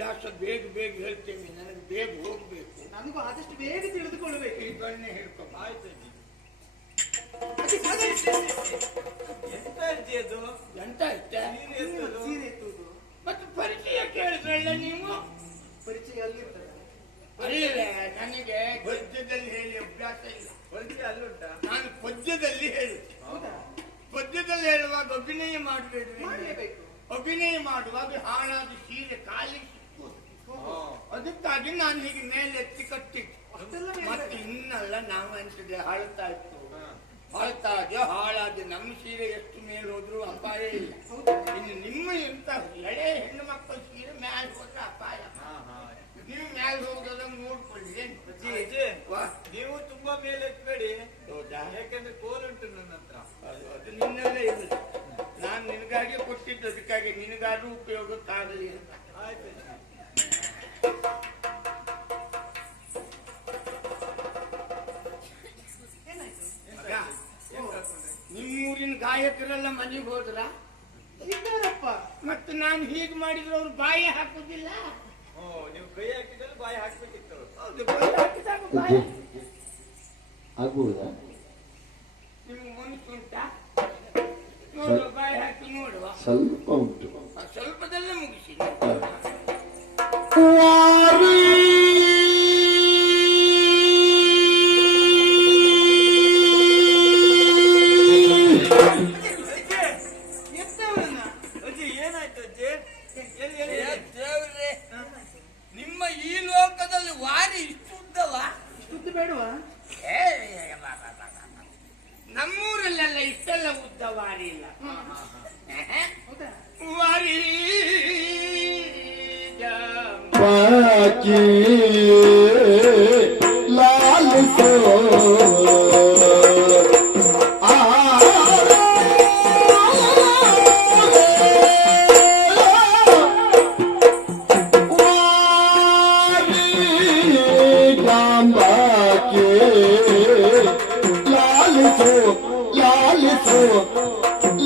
ವಿಳಾಸ ಬೇಗ ಬೇಗ ಹೇಳ್ತೇನೆ ನನಗೆ ಬೇಗ ಹೋಗ್ಬೇಕು. ನನಗೂ ಆದಷ್ಟು ಬೇಗ ತಿಳಿದುಕೊಳ್ಳಬೇಕು. ಈಗನ್ನೇ ಹೇಳ್ಕೊ ಆಯ್ತು ಅಜ್ಜಿ. ಅಜ್ಜಿ, ಸಾಕಾಯ್ತು. ಎಂತ ಅಜ್ಜಿ ಅದು? ಎಂತ ಇತ್ತ ನೀನು ಎತ್ತದು ಸೀರೆ ಎತ್ತುವುದು. ಮತ್ತೆ ಪರಿಚಯ ಕೇಳಿದ್ರಲ್ಲ ನೀವು? ಪರಿಚಯ ಅಲ್ಲಿರ್ತದೆ ಅಲ್ಲೇ ನನಗೆ ಪದ್ಯದಲ್ಲಿ ಹೇಳಿ ಅಭ್ಯಾಸ ಇಲ್ಲ. ಪರಿಚಯ ಅಲ್ಲುಂಟಾ? ನಾನು ಪದ್ಯದಲ್ಲಿ ಹೇಳಿ. ಹೌದಾ? ಪದ್ಯದಲ್ಲಿ ಹೇಳುವಾಗ ಅಭಿನಯ ಮಾಡಬೇಡ್ರಿ ಮಾಡಲೇಬೇಕು. ಅಭಿನಯ ಮಾಡುವಾಗ ಹಾಳಾದ ಸೀರೆ ಹಾ. ಅದಕ್ಕಾಗಿ ನಾನು ಹೀಗೆ ಮೇಲೆ ಎತ್ತಿ ಅಷ್ಟೆಲ್ಲ ಮತ್ತೆ ಇನ್ನಲ್ಲ ನಾವು ಅಂತಿದೆ ಹಾಳ್ತಾ ಇತ್ತು. ಹಾಳ್ತಾ ಇದೆ ಹಾಳಾದೆ ನಮ್ಮ ಸೀರೆ ಎಷ್ಟು ಮೇಲೆ ಹೋದ್ರು ಅಪಾಯ ಇಲ್ಲ? ಇನ್ನು ನಿಮ್ಮ ಎಂತ ಎಳೆ ಹೆಣ್ಣು ಮಕ್ಕಳ ಸೀರೆ ಮ್ಯಾಲ ಹೋದ್ರೆ ಅಪಾಯ. ನೀವು ಮ್ಯಾಲ ಹೋಗೋದ ನೋಡ್ಕೊಳ್ಳಿ. ನೀವು ತುಂಬಾ ಮೇಲೆ ಎತ್ಬೇಡಿ. ಹೌದಾ? ಕೋಲ್ ಉಂಟು ನನ್ನ ಹತ್ರ. ಅದು ನಿನ್ನೆ ನಿನ್ನಲ್ಲೇ ಇರಲಿ ನಾನು ನಿನಗಾಗಿ ಕೊಟ್ಟಿದ್ದು ಅದಕ್ಕಾಗಿ ನಿನಗಾದ್ರೂ ಉಪಯೋಗಕ್ಕಾಗಲಿ ಅಂತ. ಆಯ್ತು. ನಿಮ್ಮೂರಿನ ಗಾಯಕರೆಲ್ಲ ಮನೆಗೆ ಹೋದ್ರ? ಇದ್ದಾರಪ್ಪ. ಮತ್ತೆ ನಾನು ಹೀಗೆ ಮಾಡಿದ್ರೆ ಅವ್ರು ಬಾಯಿ ಹಾಕುದಿಲ್ಲ? ಓ ನೀವು ಕೈ ಹಾಕಿದಲ್ಲಿ ಬಾಯಿ ಹಾಕ್ಬೇಕಿತ್ತು ಹೌದು ಬಾಯಿ ಹಾಕಿದಾಗ ಬಾಯಿ ಆಗ್ಬಹುದಾ ನಿಮ್ಗೆ ಮುನ್ಸುಂಟ ಬಾಯಿ ಹಾಕಿ ನೋಡುವ. ಸ್ವಲ್ಪ ಉಂಟು. ಸ್ವಲ್ಪದಲ್ಲೇ ಮುಗಿಸಿ. ಏನಾಯ್ತು ಎಲ್ಲಿ? ನಿಮ್ಮ ಈ ಲೋಕದಲ್ಲಿ ವಾರಿ ಇಷ್ಟು ಉದ್ದವ? ಇಷ್ಟುದ್ದು ಬೇಡವಾ. ನಮ್ಮೂರಲ್ಲೆಲ್ಲ ಇಷ್ಟೆಲ್ಲ ಉದ್ದ ವಾರಿ ಇಲ್ಲ. ವಾರಿ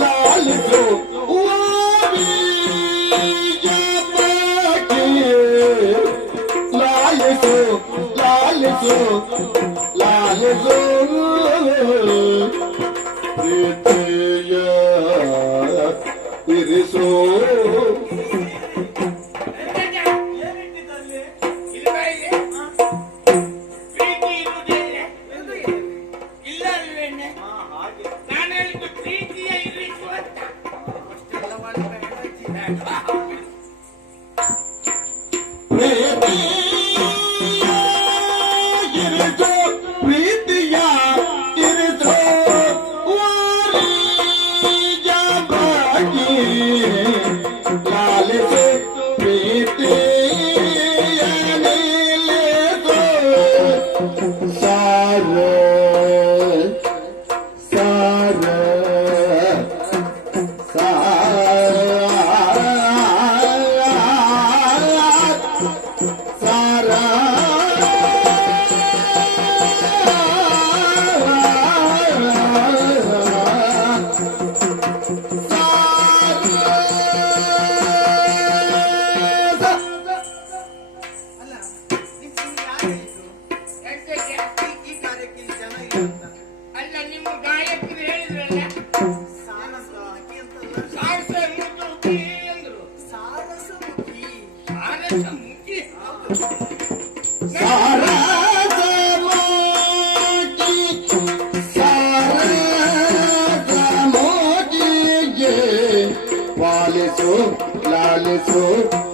लाल जो लाल जो लाल जो लाल जो throat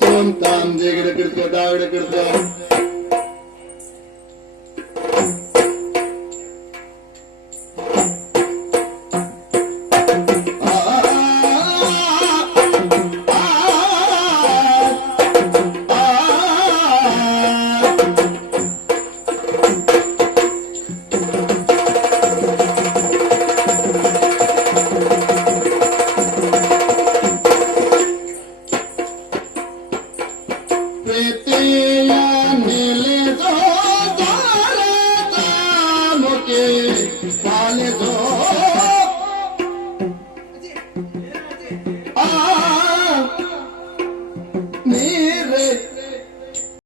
توهان تان جي توهان